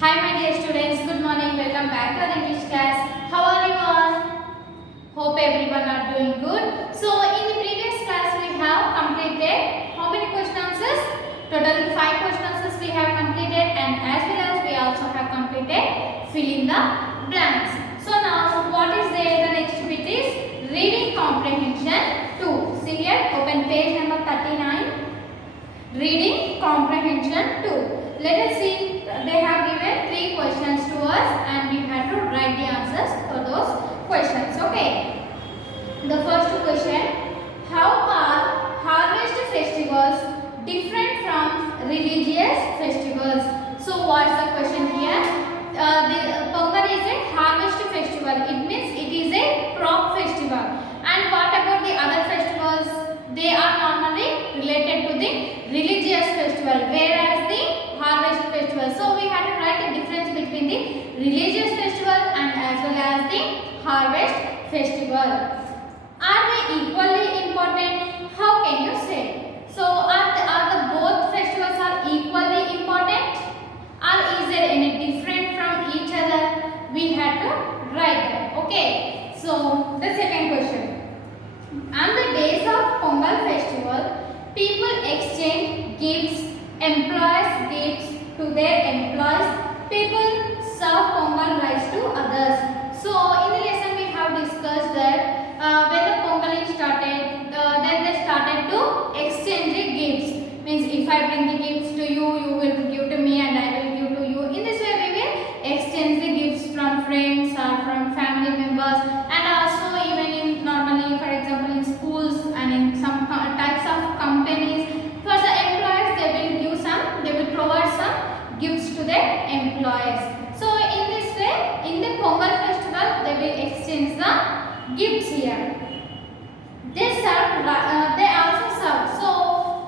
Hi my dear students, good morning. Welcome back to our English class. How are you all? Hope everyone are doing good. So in the previous class we have completed how many question answers? Total 5 question answers we have completed, and as well as we also have completed fill in the blanks. So now what is there? The next bit is reading comprehension 2. See here, open page number 39. Reading comprehension 2. Let us see. They have given 3 questions to us and we have to write the answers for those questions. Okay. The first question: how are harvest festivals different from religious festivals? So what's the question here? The Pongal is a harvest festival. It means it is a crop festival. And what about the other festivals? They are normally related to the religious festival, whereas the harvest festival. So we have to write the difference between the religious festival and as well as the harvest festival. Are they equally important? How can you say? So are the both festivals are equally important, or is there any different from each other? We have to write that. Okay. So the second question. On the days of Pongal festival, people exchange gifts, employees gifts to their employees, people serve Pongal rice to others. So in the lesson we have discussed that when the Pongal is started, then they started to exchange the gifts. Means if I bring the gifts to you, you will give to me and I will give to you. In this way we will exchange the gifts from friends or from family members, and also even in normally, for example, in schools and in some types of companies, for the employees they will provide some gifts to their employees. So in this way, in the Pongal festival they will exchange the gifts here. They also serve. So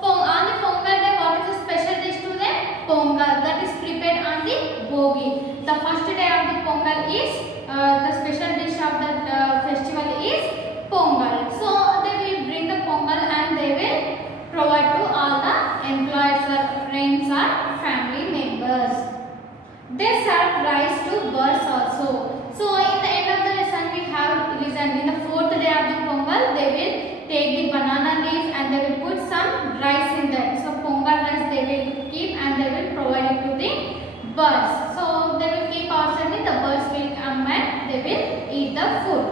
on the Pongal day, what is the special dish to them? Pongal, that is prepared on the Bogi. The first day of the Pongal is the special dish of that festival is Pongal. So they will bring the Pongal and they will provide to all the employees or friends or family members. They serve rice to birds also. So in the end of the lesson we have listened, in the fourth day of the Pongal they will take the banana leaf and they will put some rice in that. So Pongal rice they will keep and they will provide it to the birds. So they will keep outside, the birds will come and they will eat the food.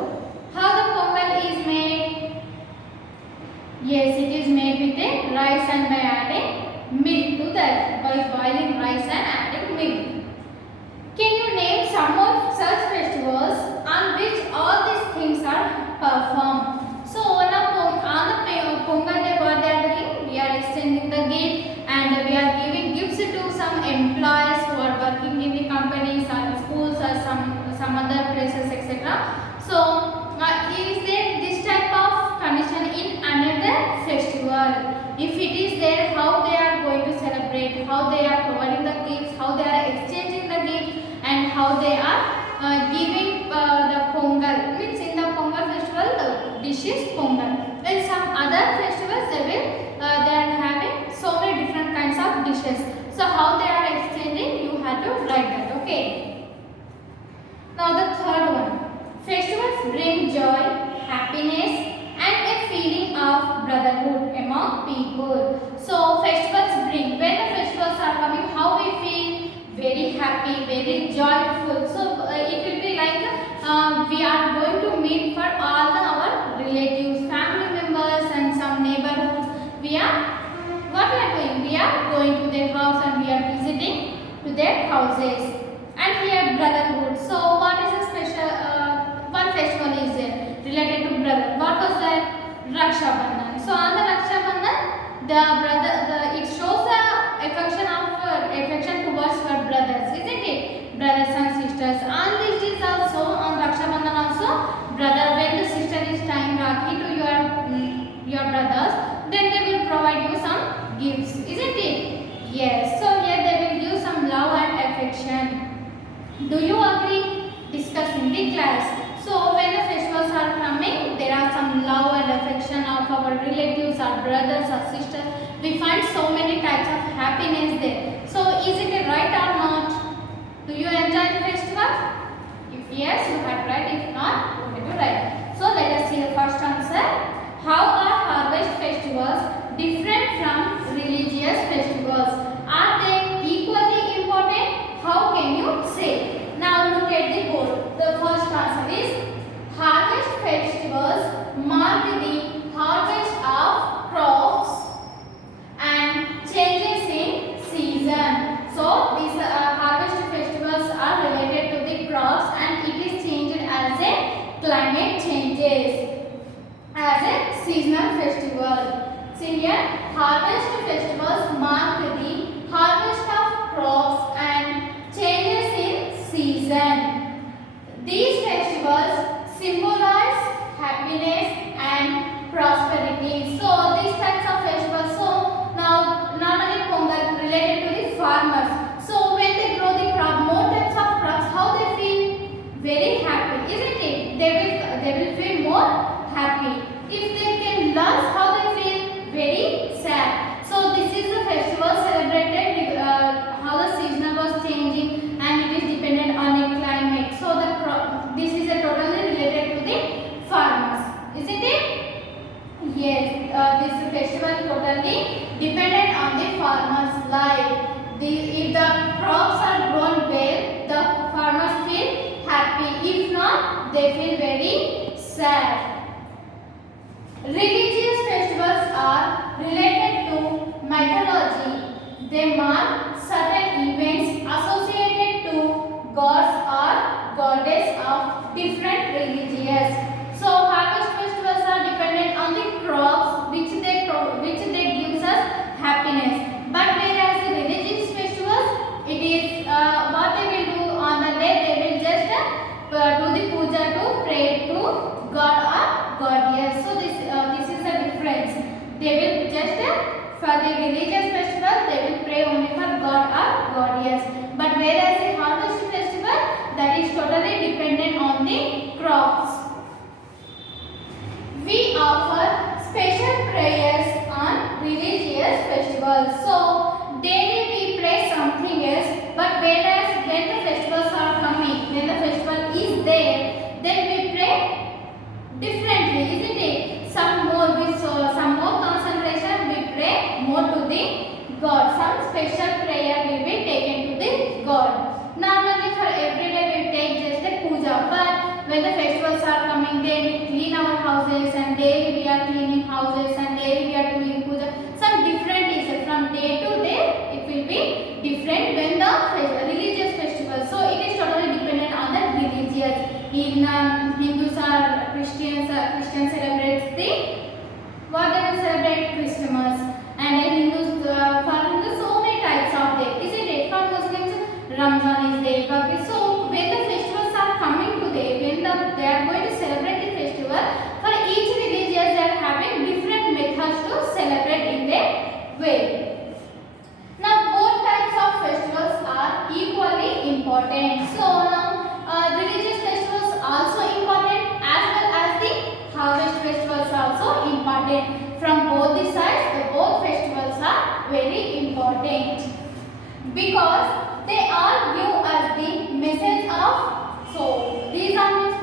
How the Pongal is made? Yes, it is made with a rice and by adding milk to that, by boiling rice and adding milk. Can you name some of such festivals on which all these things are performed? So on the Pongal day, what they are doing? We are exchanging the gift and we are giving gifts to some employees who are working in the companies or schools or some other places, etc. So is there this type of condition in another festival? If it is there, how they are going to celebrate, how they are providing the gifts, how they are exchanging the gifts, and how they are giving the Pongal. Means in the Pongal festival the dish is Pongal. In some other festivals they are having so many different kinds of dishes. So how they are exchanging, you have to write that. Okay. Now the third one. Festivals bring joy, happiness and a feeling of brotherhood among people. So festivals bring, when the festivals are coming, how we feel? Very happy, very joyful. So it will be like we are going to meet for all our relatives, family members and some neighborhoods. What we are doing? We are going to their house and we are visiting to their houses. And here brotherhood. So what is a special one festival is there related to brother. What was that? Raksha Bandhan. So on the Raksha Bandhan, it shows the affection towards your brothers, isn't it? Brothers and sisters. On this is also, on Raksha Bandhan also, brother, when the sister is tying Rakhi to your brothers, then they will provide you some gifts, isn't it? Yes. So here they will give some love and affection. Do you agree? Discuss in the class. So when the festivals are coming, there are some love and affection of our relatives, our brothers, our sisters. We find so many types of happiness there. So is it a right or not? Do you different religious. So harvest festivals are dependent on the crops which they gives us happiness. But whereas the religious festivals, it is what they will do on the day, they will just do the puja to pray to God or goddess. So this is a difference. They will just for the religious festival they will pray only for God or goddess. But whereas the harvest festival, that is totally dependent on the crops. We offer special prayers on religious festivals. So daily we pray something else, but whereas when the festivals are coming, when the festival is there, then we pray differently, isn't it? Some more concentration, we pray more to the God. Some special prayer will be taken to the God. Normally for every day we take just a puja, but when the festivals are coming, then we clean our houses and daily we are cleaning houses and daily we are doing puja. Some different is from day to day, it will be different when the religious festival. So it is totally dependent on the religious. In Hindus or Christians celebrates the what they will celebrate Christmas, and in Hindus for Hindus so many types of day, isn't it? For Muslims Ramzan is there. So when the festivals are coming to day, when they are going to celebrate the festival, for each religion they are having different methods to celebrate in their way. Now both types of festivals are equally important. So now religious festivals also important as well as the harvest festivals also important. From both the sides, the both festivals are very important because they all give us the message of. So these are means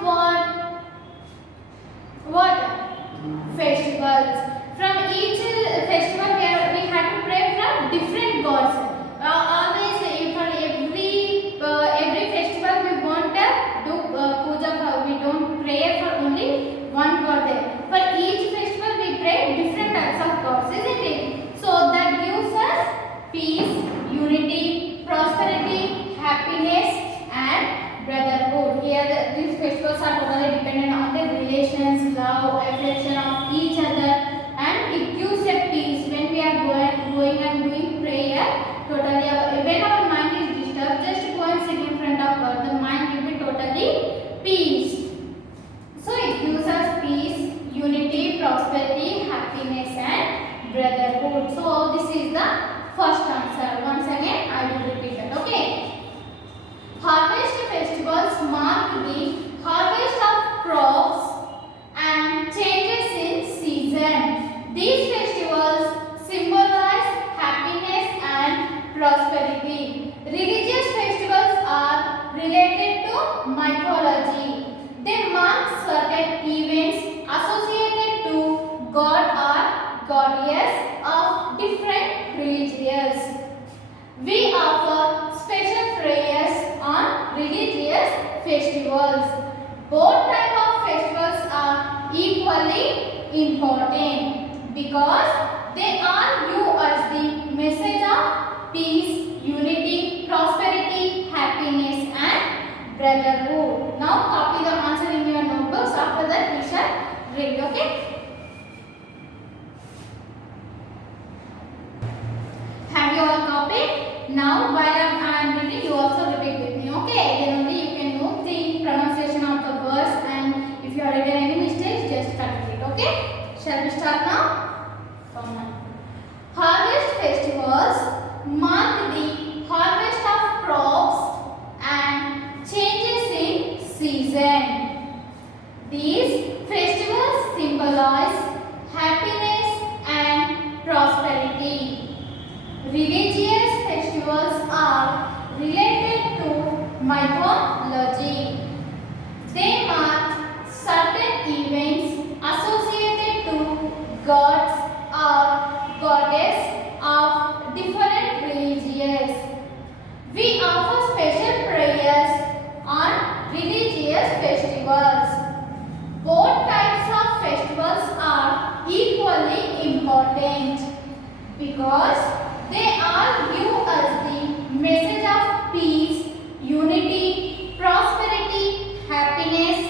what festivals. From each festival we have to pray from different gods. Always for every festival we want to do puja for, we don't pray for only one god there. For each festival we pray different types of gods, isn't it? So that gives us peace, unity, prosperity, happiness and brotherhood. Here these festivals are totally dependent on the relations, love, affection of each other, and it gives a peace when we are going and doing prayer. Totally when our mind is disturbed, just go and sit in front of God, the mind will be totally peace. So it gives us peace, unity, prosperity, happiness and brotherhood. So this is the first answer. Once again I will repeat it. Okay. Harvest festivals mark the harvest of crops and changes in season. These festivals symbolize happiness and prosperity. Religious festivals are related to mythology. They mark certain events associated to God or goddess of different religions. We offer special prayers on religious festivals. Both types of festivals are equally important because they all give us the message of peace, unity, prosperity, happiness and brotherhood. Now copy the answer in your notebooks. After that we shall read. Okay. Have you all copied? Now while I am reading, you also repeat with me. Okay. Then only you can know the pronunciation of the words, and if you are getting any mistakes, just correct it. Okay. Shall we start now? Come on. Harvest festivals mark the harvest of crops and changes in season. These festivals symbolize happiness and prosperity. Religious festivals are related to mythology. They mark certain events associated to gods or goddess of different religions. We offer special prayers on religious festivals. Both types of festivals are equally important because they all give us the message of peace, unity, prosperity, happiness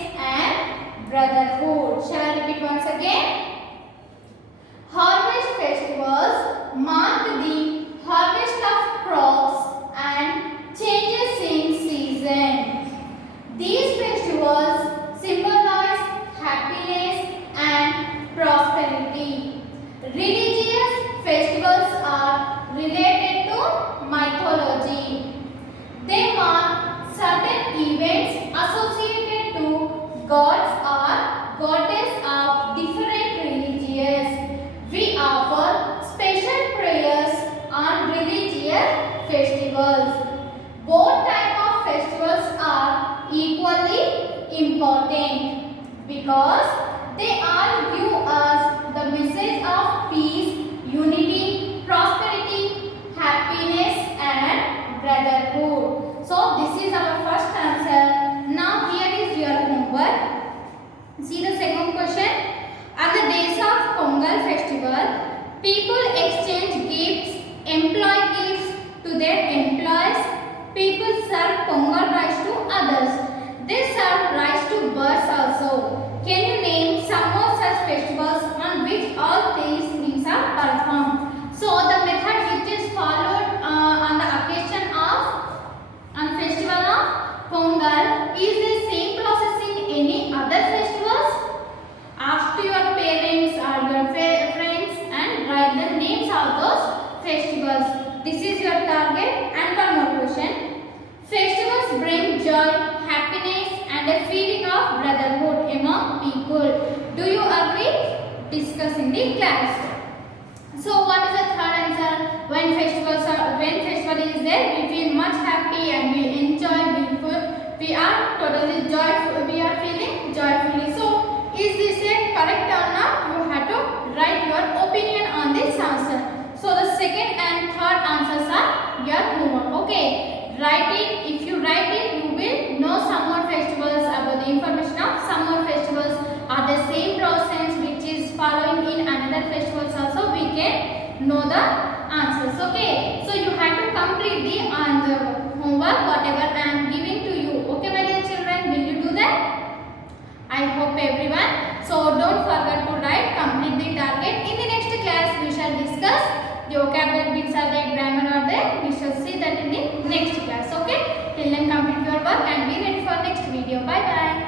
again? Harvest festivals mark the harvest of crops and changes in season. These festivals symbolize happiness and prosperity. Religious festivals are related to mythology. They mark certain events associated to gods or goddess of different religions. We offer special prayers on religious festivals. Both types of festivals are equally important because they all give us the message of peace, unity, prosperity, happiness and brotherhood. So this is our first answer. Now here is your homework. See the second question. On the days of Pongal festival, people exchange gifts, employee gifts to their employees. People serve Pongal rice to others. They serve rice to birds also. Can you name some more such festivals on which all these things are performed? So the method which is followed on the occasion of festival of Pongal is the same process in any other festivals? Ask to your parents or your friends and write the names of those festivals. This is your target. And one more question. Festivals bring joy, happiness and a feeling of brotherhood among people. Do you agree? Discuss in the class. So what is the third answer? When festival is there, we feel much happy and we enjoy. We are totally joyful. We are feeling joyfully. So is this a correct or not? You have to write your opinion on this answer. So the second and third answers are your homework. Okay, write it. If you write it, you will know some more festivals about the information of some more festivals are the same process which is following in another festivals also. We can know the answers. Okay, so you have to complete the homework whatever I am giving to you. Okay, my dear children, will you do that? I hope everyone. So don't forget to write, complete the target. In the next class we shall discuss the vocabulary bits are there, grammar are there. We shall see that in the next class. Okay, till then complete your work and be ready for next video. Bye bye.